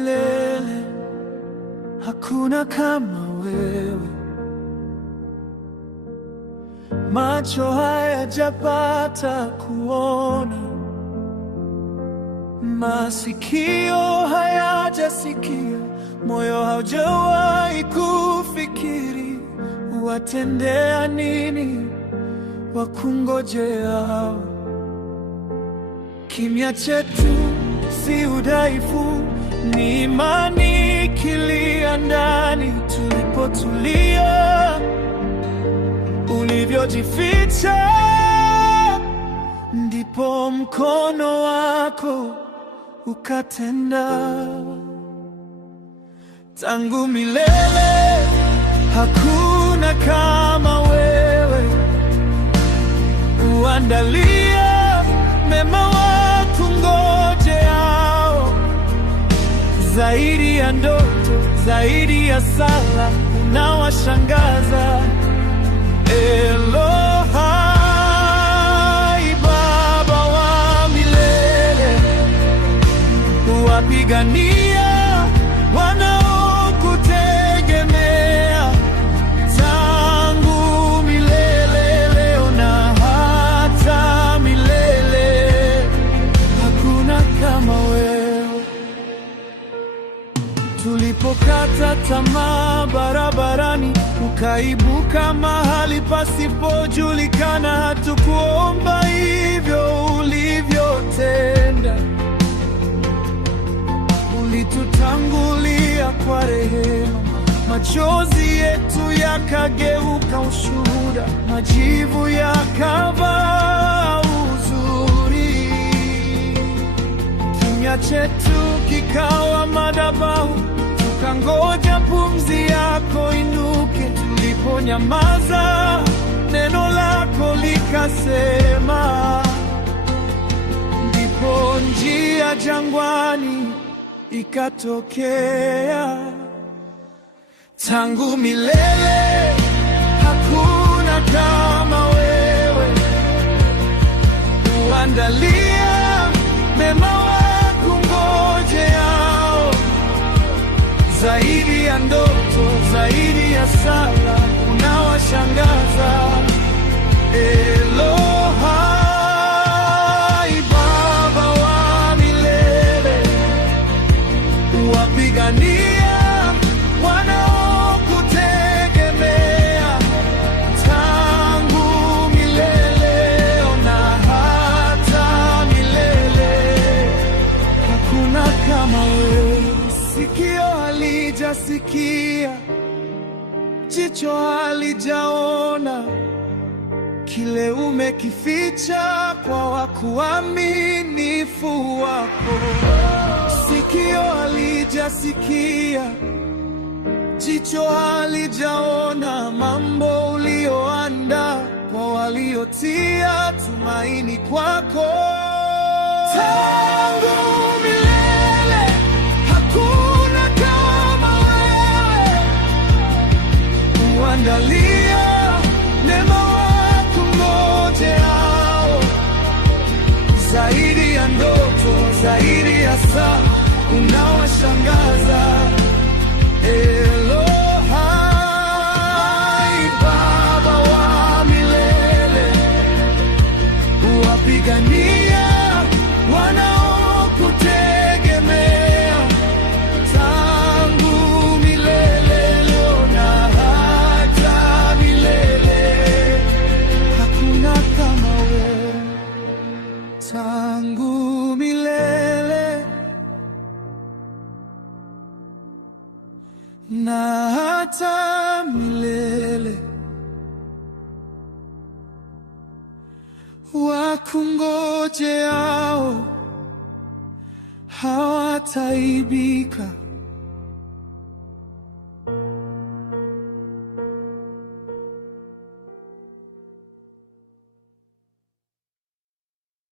milele, hakuna kama wewe. Macho hayajapata kuona, masikio hayajasikia, moyo haujawahi kufikiri watendea nini wakungojeao. Kimya chetu si udhaifu, ni imani ikilia ndani. Tulipotulia, ulivyojificha, ndipo mkono wako ukatenda. Tangu milele hakuna kama wewe, uandalia mema wakungojeao. Zaidi ya ndoto, zaidi ya sala, unawashangaza. Elohai, Baba wa milele, wapigania wanaokutegemea. Tangu milele, leo na hata milele, hakuna kama wewe. Tulipokata tamaa barabarani, ukaibuka mahali pasipojulikana. Hatukuomba hivyo ulivyotenda, ulitutangulia kwa rehema. Machozi yetu yakageuka ushuhuda, majivu yakavaa uzuri. Kimya chetu kikawa madhabahu, tukangoja pumzi yako inuke. Tuliponyamaza, neno lako likasema, ndipo njia jangwani ikatokea. Tangu milele hakuna kama wewe, uandalia mema wakungojeao. Zaidi ya ndoto, zaidi ya sala, unawashangaza. Elohai, Baba wa milele, wapigania wanaokutegemea. Tangu milele na hata milele, hakuna kama wewe. Sikio halijasikia, jicho halijaona, kile umekificha kwa wakuaminifu wako. Sikio halijasikia, jicho halijaona, mambo ulioandaa kwa waliotia tumaini kwako. Tangu milele hakuna kama wewe, uandalia neema wakungojeao. Zaidi ya ndoto, zaidi ya saa, unawashangaza. Elohai, Baba wa milele, wapigania wanaokutegemea. Tangu milele, leo na hata milele, hakuna kama wewe. Tangu milele na hata milele, wakungojeao hawataibika.